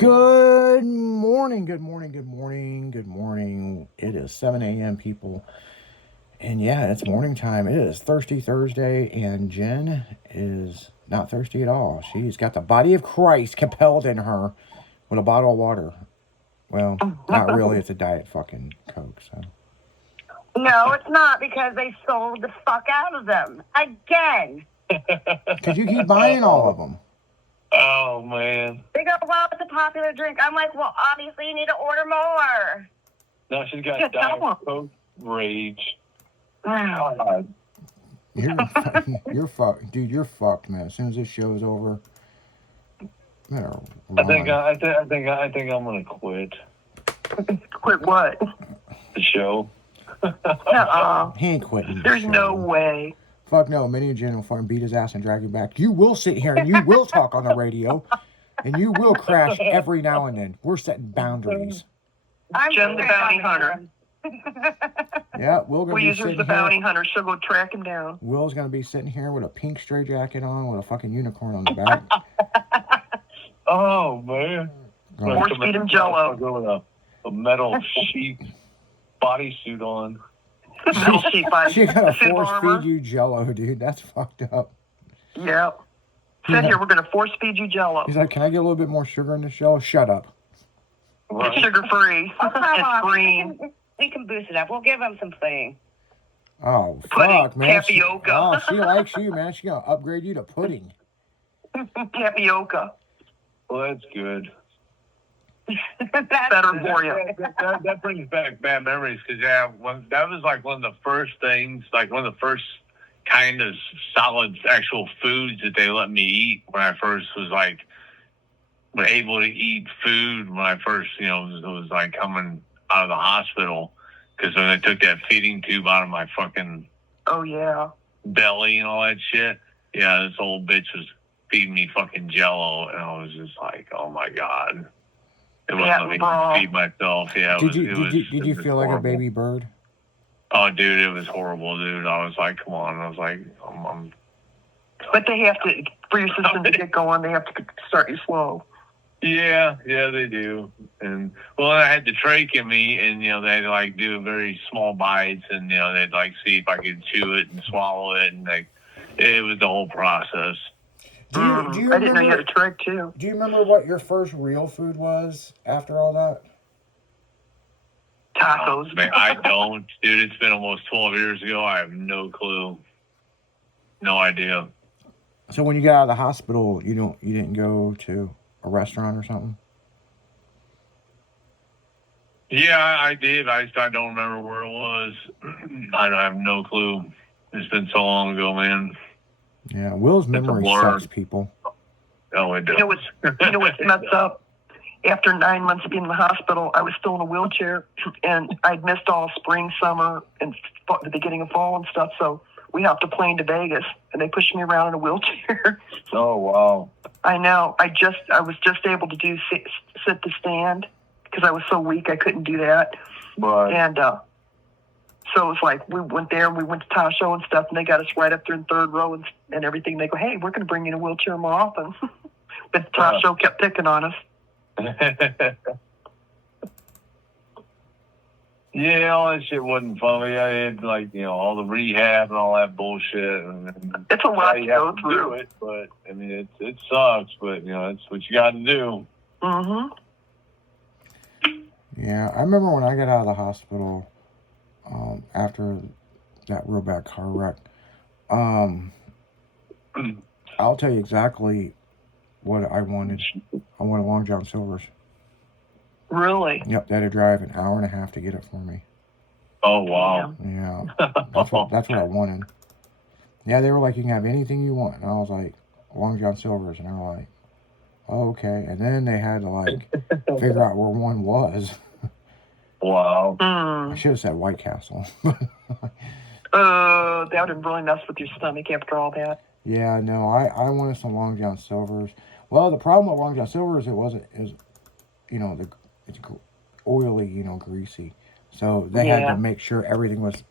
Good morning, good morning, good morning, good morning. It is 7 a.m., people. And yeah, it's morning time. It is Thirsty Thursday, and Jen is not thirsty at all. She's got the body of Christ compelled in her with a bottle of water. Well, not really. It's a diet fucking Coke, so. No, it's not because they sold the fuck out of them. Again. Because you keep buying all of them. Oh, man. They go, well, it's a popular drink. I'm like, well, obviously you need to order more. No, she's got Diet Coke rage. Oh. You're fucked. Dude, you're fucked, man. As soon as this show's over, I think I'm gonna quit Quit what? the show. Uh-uh. He ain't quitting. There's no way. Fuck no, Minnie and Jen will fucking beat his ass and drag you back. You will sit here and you will talk on the radio, and you will crash every now and then. We're setting boundaries. I'm Jen the bounty hunter. Yeah, Will use her as the bounty hunter. She'll go track him down. Will's gonna be sitting here with a pink stray jacket on with a fucking unicorn on the back. Oh man! Force feed him Jello. With a metal sheep bodysuit on. She gotta force feed you Jello, dude. That's fucked up. Yep. Sit here. We're gonna force feed you Jello. He's like, "Can I get a little bit more sugar in the show?" Shut up. It's sugar free. It's green. We can boost it up. We'll give him some pudding. Oh pudding, fuck, man! Tapioca. She likes you, man. She's gonna upgrade you to pudding. Tapioca. Well, that's good. Better for you. That brings back bad memories because that was like one of the first things, like one of the first kind of solid actual foods that they let me eat when I first was like able to eat food when I first, was like coming out of the hospital because when they took that feeding tube out of my fucking belly and all that shit, yeah, this old bitch was feeding me fucking Jello and I was just like, oh my God. It wasn't letting me feed myself. Yeah. Did you feel like a baby bird? Oh, dude, it was horrible, dude. I was like, come on. I was like, But they have to, for your system to get going, they have to start you slow. Yeah, they do. And, well, I had the trach in me, and, they'd, like, do very small bites, and, they'd, like, see if I could chew it and swallow it, and, like, it was the whole process. Do you remember, I didn't know you had a trach, too. Do you remember what your first real food was after all that? Tacos. Man, I don't. Dude, it's been almost 12 years ago. I have no clue. No idea. So when you got out of the hospital, you didn't go to a restaurant or something? Yeah, I did. I don't remember where it was. I have no clue. It's been so long ago, man. Yeah, Will's memory sucks, people. Oh, it does. You know what's messed up? After 9 months of being in the hospital, I was still in a wheelchair, and I'd missed all spring, summer, and the beginning of fall and stuff, so we hopped a plane to Vegas, and they pushed me around in a wheelchair. Oh, wow. I know. I was just able to do sit to stand, because I was so weak I couldn't do that. Right. And so it was like we went there, and we went to Tasho and stuff, and they got us right up there in third row and everything. They go, hey, we're going to bring you in a wheelchair more often. But Tasho kept picking on us. Yeah, all that shit wasn't funny. I had all the rehab and all that bullshit. And it's a lot to go through. Do it, but I mean, it sucks. But it's what you got to do. Mhm. Yeah, I remember when I got out of the hospital after that real bad car wreck. I'll tell you exactly what I wanted. I wanted Long John Silver's. Really? Yep, they had to drive an hour and a half to get it for me. Oh, wow. Yeah, that's what I wanted. Yeah, they were like, you can have anything you want. And I was like, Long John Silver's. And they were like, oh, okay. And then they had to figure out where one was. Wow. I should have said White Castle. That would have really messed with your stomach after all that. Yeah, no, I wanted some Long John Silver's. Well, the problem with Long John Silver's, it's oily, greasy. So they had to make sure everything was,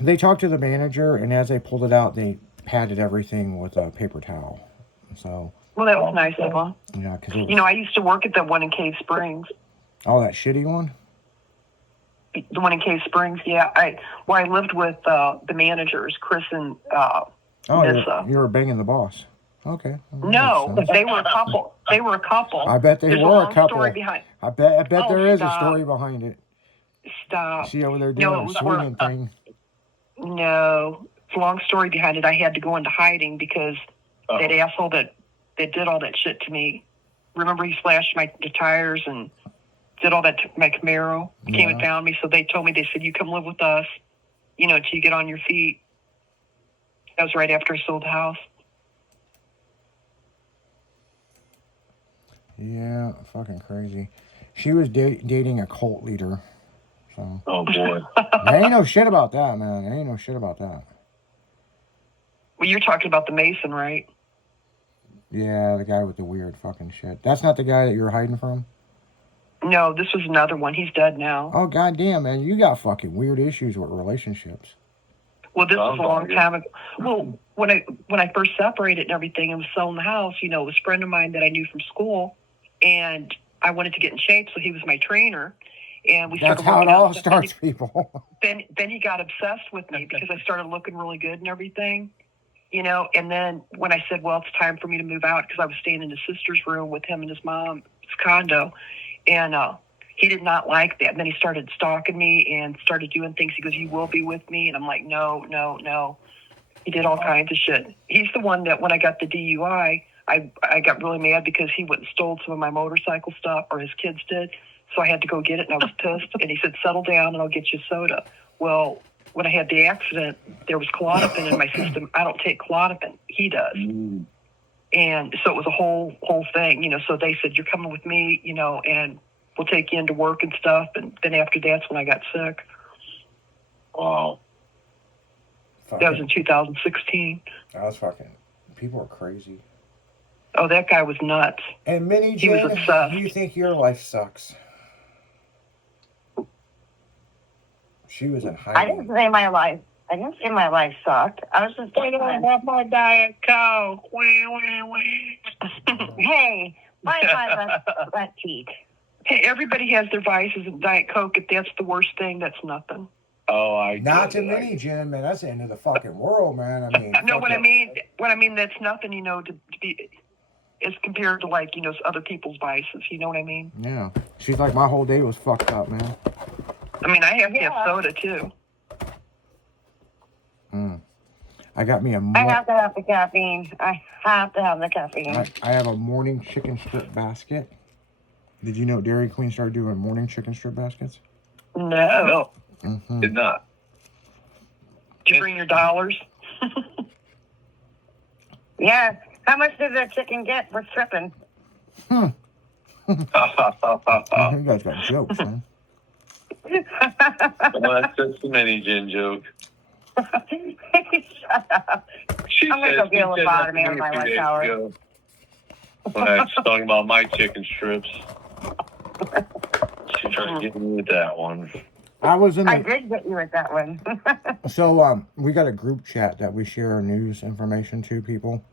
they talked to the manager, and as they pulled it out, they patted everything with a paper towel. So Well, that was nice of them. Yeah, because it You know, was, I used to work at that one in Cave Springs. oh, that shitty one? The one in Cave Springs, yeah. I lived with the managers, Chris and Oh, Nissa. you were banging the boss. Okay. Well, that No, makes sense. they were a couple. They were a couple. I bet they There's were a long couple. story behind. I bet Oh, there is a stop. story behind it. Stop. She over there No, doing it a was where- swinging thing. No, it's a long story behind it. I had to go into hiding because that asshole that did all that shit to me. Remember, he slashed the tires and did all that to my Camaro. Came and Yeah. found me. So they told me, they said, you come live with us, you know, till you get on your feet. That was right after I sold the house. Yeah, fucking crazy. She was dating a cult leader. So Oh boy. there ain't no shit about that, man. There ain't no shit about that. Well, you're talking about the Mason, right? Yeah, the guy with the weird fucking shit. That's not the guy that you're hiding from? No, this was another one. He's dead now. Oh, goddamn, man. You got fucking weird issues with relationships. Well, this was Sounds a long like it. time ago. Well, when I first separated and everything and was selling the house, you know, it was a friend of mine that I knew from school, and I wanted to get in shape, so he was my trainer, and we started That's how it working out all and stuff. starts, people. Then he got obsessed with me because I started looking really good and everything, you know. And then when I said, well, it's time for me to move out, because I was staying in his sister's room with him and his mom's condo, and he did not like that. And then he started stalking me and started doing things. He goes, you will be with me. And I'm like, no, no, no. He did all kinds of shit. He's the one that when I got the DUI, I got really mad because he went and stole some of my motorcycle stuff, or his kids did. So I had to go get it, and I was pissed. And he said, settle down, and I'll get you soda. Well, when I had the accident, there was Klonopin in my system. I don't take Klonopin. He does. And so it was a whole thing, you know. So they said, you're coming with me, you know, and we'll take you into work and stuff. And then after that's when I got sick. Wow. That was in 2016. That was fucking... People are crazy. Oh, that guy was nuts. And Minnie He was Jen, obsessed. do you think your life sucks? She was in I didn't hiding. say my life. I didn't say my life sucked. I was just saying, That's my Diet Coke. hey, my butt cheek. Hey, everybody has their vices, and Diet Coke, if that's the worst thing, that's nothing. Oh, I Not to get it. Minnie Jen, man. That's the end of the fucking world, man. I mean... No, what I fucking- mean, that's nothing, you know, to be, as compared to, like, you know, other people's vices. You know what I mean? Yeah. She's like, my whole day was fucked up, man. I mean, I have to have Yeah. soda, too. I got me a... I have to have the caffeine. I have to have the caffeine. I have a morning chicken strip basket. Did you know Dairy Queen started doing morning chicken strip baskets? No. No, Mm-hmm. did not. Did you bring your dollars? Yeah. How much did the chicken get for stripping? You guys got jokes, man. Well, that's just a mini gin joke. Shut up. She I'm gonna said- go get a she said lobotomy that to me on my a few lunch days hour. ago when I was talking about my chicken strips. She tried to get me with that one. I was in I the... did get you with that one. So, we got a group chat that we share our news information to people.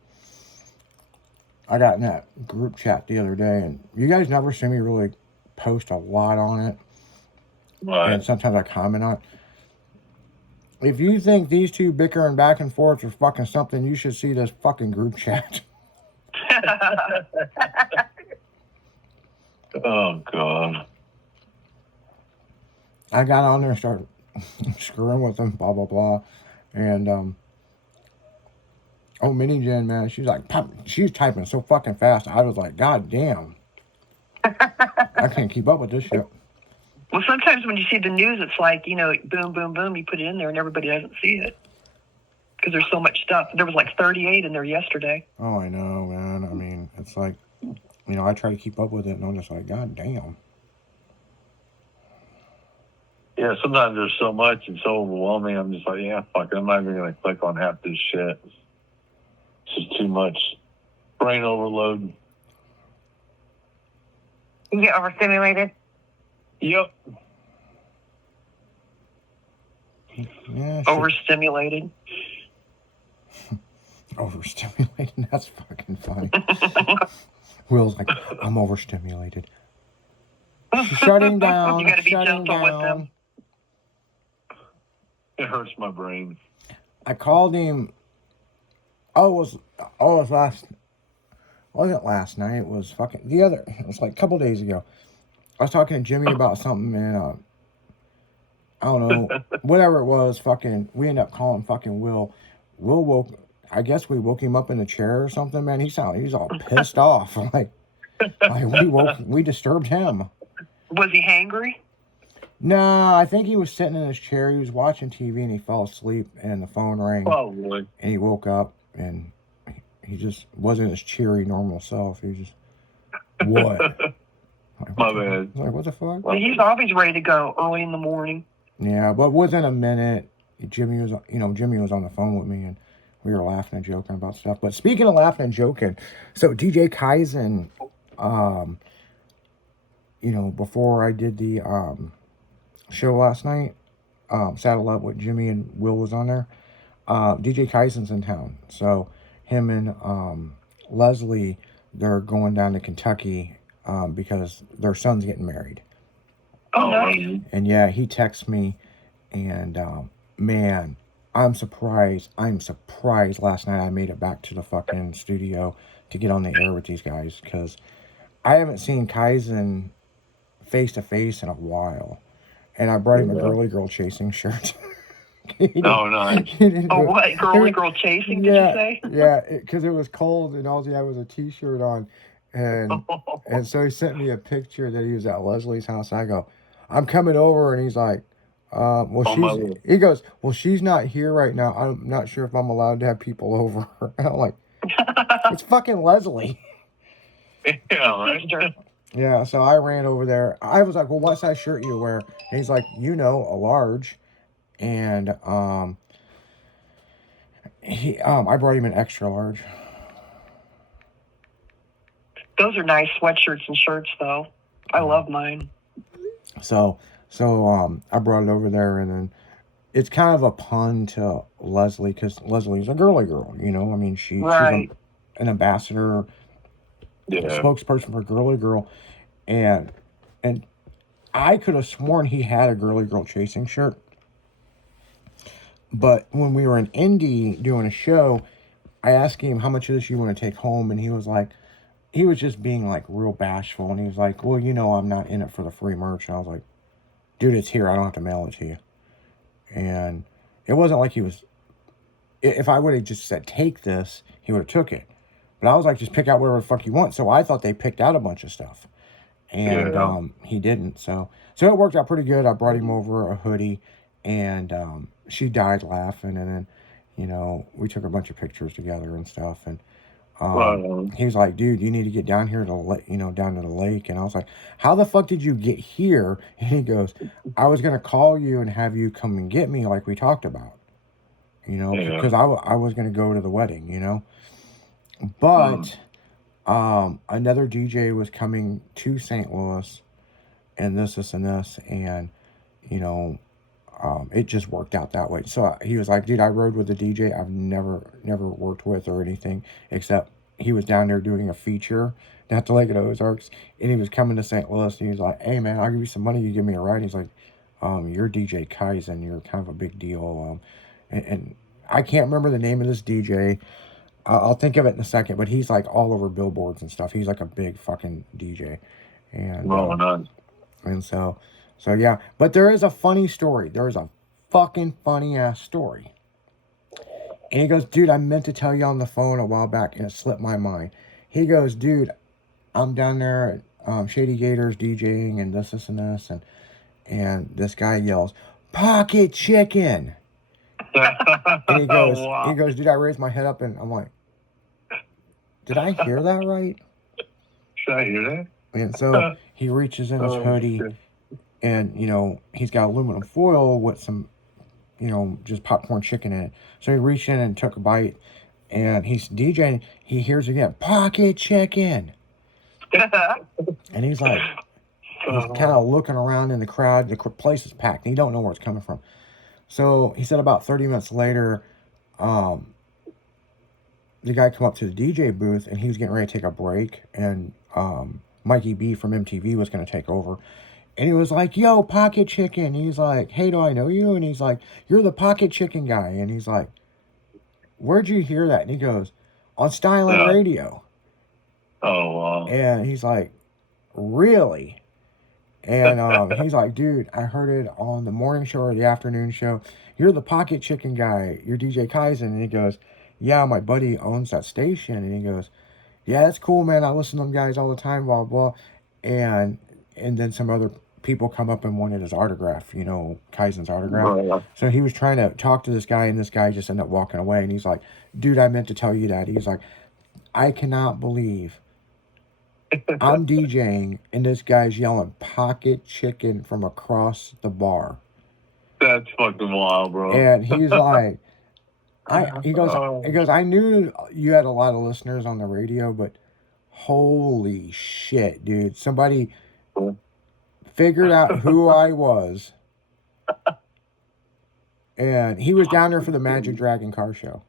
I got in that group chat the other day, and you guys never see me really post a lot on it. Right. And sometimes I comment on it. If you think these two bickering back and forth are fucking something, you should see this fucking group chat. Oh, God. I got on there and started screwing with them, blah, blah, blah. And, oh, Minnie Jen, man, she's like, she's typing so fucking fast. I was like, God damn. I can't keep up with this shit. Well, sometimes when you see the news, it's like, you know, boom, boom, boom, you put it in there and everybody doesn't see it. Because there's so much stuff. There was like 38 in there yesterday. Oh, I know, man. I mean, it's like, you know, I try to keep up with it, and I'm just like, God damn. Yeah, sometimes there's so much and so overwhelming. I'm just like, yeah, fuck it. I'm not even going to click on half this shit. It's just too much brain overload. You get overstimulated? Yep. Yeah, shit. Overstimulated. Overstimulated. That's fucking funny. Will's like, I'm overstimulated. Shutting down. You got to be shutting gentle with down. them. It hurts my brain. I called him. It was last. Wasn't last night. It was fucking it was like a couple days ago. I was talking to Jimmy about something, and I don't know, whatever it was. Fucking, we ended up calling fucking Will. Will woke. I guess we woke him up in the chair or something. Man, he was all pissed off. Like we disturbed him. Was he hangry? No, I think he was sitting in his chair. He was watching TV and he fell asleep, and the phone rang. Probably. And he woke up and he just wasn't his cheery normal self. He was just, what? Like, My bad. Like, what the fuck? Well, he's always ready to go early in the morning. Yeah, but within a minute, Jimmy was on the phone with me, and we were laughing and joking about stuff. But speaking of laughing and joking, so DJ Kaizen, before I did the show last night, Saddle Up with Jimmy and Will was on there. DJ Kaizen's in town, so him and Leslie, they're going down to Kentucky because their son's getting married. Oh, nice. And yeah, he texts me, and man, I'm surprised last night I made it back to the fucking studio to get on the air with these guys, because I haven't seen Kaizen face to face in a while. And I brought him a girly girl chasing shirt. Oh, nice. What? Girly girl chasing, did you say? Yeah, because it was cold and all he had was a t-shirt on. And so he sent me a picture that he was at Leslie's house. I go, I'm coming over. And he's like, he goes, well, she's not here right now. I'm not sure if I'm allowed to have people over. And I'm like, it's fucking Leslie. Yeah, right. Yeah, so I ran over there. I was like, well, what size shirt you wear? And he's like, a large. And I brought him an extra large. Those are nice sweatshirts and shirts, though. I love mine. So I brought it over there, and then it's kind of a pun to Leslie, because Leslie's a girly girl, I mean, she's an ambassador, spokesperson for Girly Girl, and I could have sworn he had a Girly Girl chasing shirt, but when we were in Indy doing a show, I asked him, how much of this you want to take home, and he was just being like real bashful, and he was like, well, I'm not in it for the free merch. And I was like, dude, it's here, I don't have to mail it to you. And it wasn't like he was, if I would have just said take this, he would have took it. But I was like, just pick out whatever the fuck you want. So I thought they picked out a bunch of stuff. And he didn't. So it worked out pretty good. I brought him over a hoodie, and she died laughing. And then, we took a bunch of pictures together and stuff. And he was like, dude, you need to get down here down to the lake. And I was like, how the fuck did you get here? And he goes, I was going to call you and have you come and get me like we talked about, because I was going to go to the wedding, But another DJ was coming to St. Louis, and this, and it just worked out that way. So he was like, dude, I rode with a DJ I've never worked with or anything, except he was down there doing a feature down at the Lake of the Ozarks, and he was coming to St. Louis, and he was like, hey man, I'll give you some money, you give me a ride. And he's like, you're DJ Kaizen, you're kind of a big deal. And I can't remember the name of this DJ. I'll think of it in a second, but he's like all over billboards and stuff. He's like a big fucking DJ. And and so yeah. But there is a funny story. There is a fucking funny ass story. And he goes, dude, I meant to tell you on the phone a while back, and it slipped my mind. He goes, dude, I'm down there at Shady Gators DJing and this, and this guy yells, pocket chicken. And he goes, dude, I raised my head up, and I'm like, did I hear that right? Should I hear that? And so he reaches in his hoodie, and, he's got aluminum foil with some, just popcorn chicken in it. So he reached in and took a bite, and he's DJing. He hears again, pocket chicken. And he's like, he's kind of looking around in the crowd. The place is packed, and he don't know where it's coming from. So he said about 30 minutes later, the guy come up to the DJ booth, and he was getting ready to take a break, and Mikey B from MTV was going to take over. And he was like, yo, Pocket Chicken. He's like, hey, do I know you? And he's like, you're the Pocket Chicken guy. And he's like, where'd you hear that? And he goes, on Styling Radio. Oh, wow. And he's like, really? And he's like, dude, I heard it on the morning show or the afternoon show. You're the Pocket Chicken guy. You're DJ Kaizen. And he goes, yeah, my buddy owns that station. And he goes, yeah, that's cool, man. I listen to them guys all the time, blah, blah. And then some other people come up and wanted his autograph, you know, Kaizen's autograph. Right. So he was trying to talk to this guy, and this guy just ended up walking away. And he's like, dude, I meant to tell you that. He's like, I cannot believe I'm DJing and this guy's yelling Pocket Chicken from across the bar. That's fucking wild, bro. And he's like, he goes, I knew you had a lot of listeners on the radio, but holy shit, dude. Somebody figured out who I was. And he was down there for the Magic Dragon car show.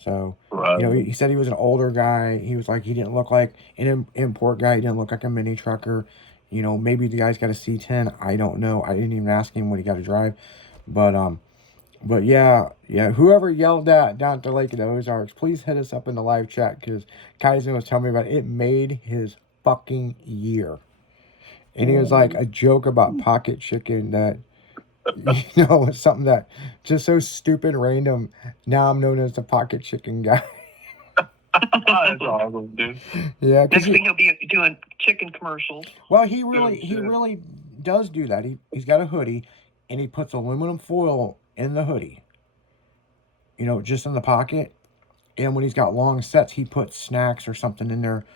So, Right. you know, he said he was an older guy. He was like, he didn't look like an import guy. He didn't look like a mini trucker. You know, maybe the guy's got a C10. I don't know. I didn't even ask him what he got to drive. But yeah, whoever yelled that down at the Lake of the Ozarks, please hit us up in the live chat, because Kaizen was telling me about it. It made his fucking year. And he was like, a joke about Pocket Chicken that, you know, it's something that just so stupid, random. Now I'm known as the Pocket Chicken guy. That's awesome, dude. Yeah, Next thing he'll be doing chicken commercials. well, he really does do that. He's got a hoodie, and he puts aluminum foil in the hoodie. You know, just in the pocket. And when he's got long sets, he puts snacks or something in there,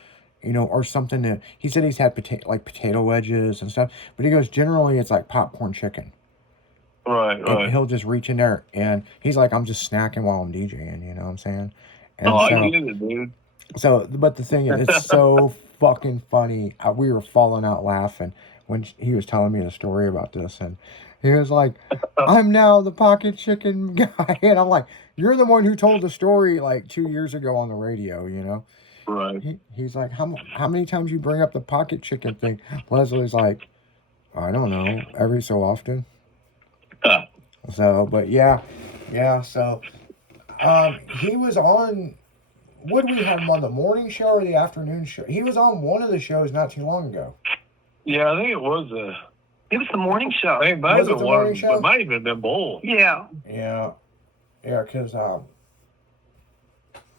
you know, or something to. He said he's had potato wedges and stuff, but he goes, generally it's like popcorn chicken. Right. And he'll just reach in there, and he's like, I'm just snacking while I'm DJing, you know what I'm saying? And I get it, dude. So, but the thing is, it's so fucking funny. We were falling out laughing when he was telling me the story about this, and he was like, I'm now the Pocket Chicken guy. And I'm like, you're the one who told the story like 2 years ago on the radio, you know? Right. He's like, how many times you bring up the Pocket Chicken thing? Leslie's like, I don't know, every so often. So, but yeah, so he was on, would we have him on the morning show or the afternoon show? He was on one of the shows not too long ago. Yeah, I think it was The morning show. I think it might Was have it been the morning show? It might have even been both. Yeah. Yeah, because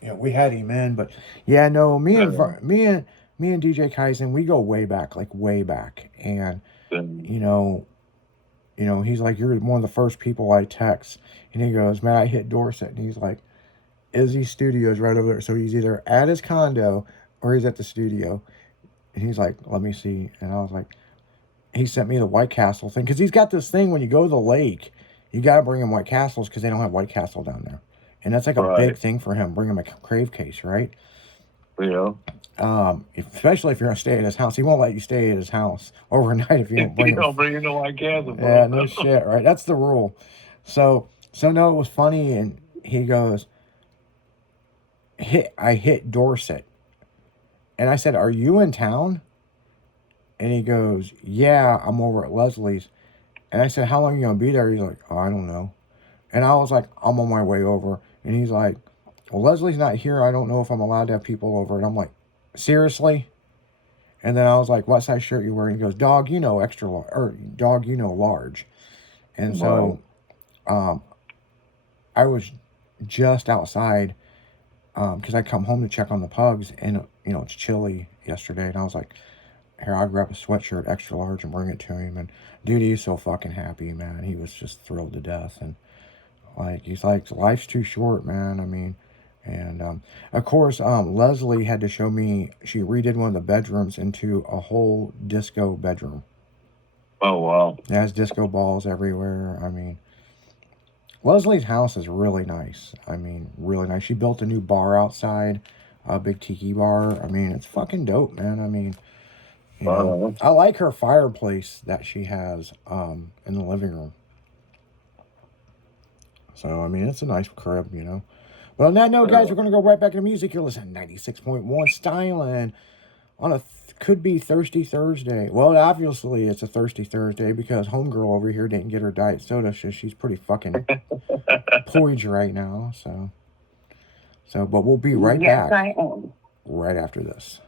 you know, we had him in, but yeah, no, me and DJ Kaizen, we go way back, and you know, he's like, you're one of the first people I text, and he goes, man, I hit Dorset, and he's like, Izzy Studios right over there, so he's either at his condo or he's at the studio, and he's like, let me see, and I was like, he sent me the White Castle thing, because he's got this thing, when you go to the lake, you got to bring him White Castles, because they don't have White Castle down there, and that's like a big thing for him, bring him a crave case, right? Yeah. Especially if you're gonna stay at his house. He won't let you stay at his house overnight if you don't bring him. Don't bring him to White Castle, bro. Yeah, no shit, right? That's the rule. So no, it was funny, and he goes, I hit Dorset, and I said, are you in town? And he goes, yeah, I'm over at Leslie's. And I said, how long are you gonna be there? He's like, oh, I don't know. And I was like, I'm on my way over. And he's like, well, Leslie's not here. I don't know if I'm allowed to have people over. And I'm like, seriously? And then I was like, what size shirt you wearing? He goes, dog, you know, extra large, or dog, you know, large. And so, I was just outside, because I come home to check on the pugs, and, you know, it's chilly yesterday. And I was like, here, I'll grab a sweatshirt, extra large, and bring it to him. And dude, he's so fucking happy, man. He was just thrilled to death. And like, he's like, life's too short, man. I mean, and of course, Leslie had to show me, she redid one of the bedrooms into a whole disco bedroom. Oh, wow. It has disco balls everywhere. I mean, Leslie's house is really nice. I mean, really nice. She built a new bar outside, a big tiki bar. I mean, it's fucking dope, man. I mean, you know, I like her fireplace that she has in the living room. So, I mean, it's a nice crib, you know. But on that note, guys, we're going to go right back into music. You're listening to 96.1 Styling on a could be Thirsty Thursday. Well, obviously it's a Thirsty Thursday because homegirl over here didn't get her diet soda, so she's pretty fucking poised right now. So, but we'll be right Yes, back I am. right after this.